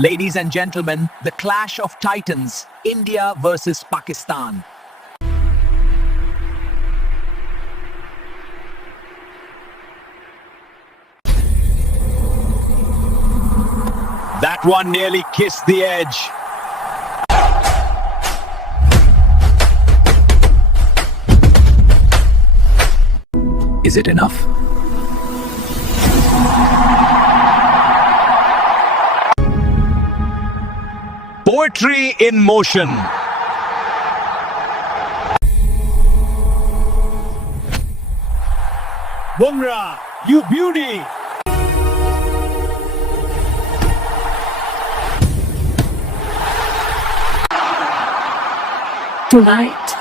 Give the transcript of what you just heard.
Ladies and gentlemen, the clash of titans, India versus Pakistan. That one nearly kissed the edge. Is it enough? Poetry in motion. Bumrah, you beauty! Tonight,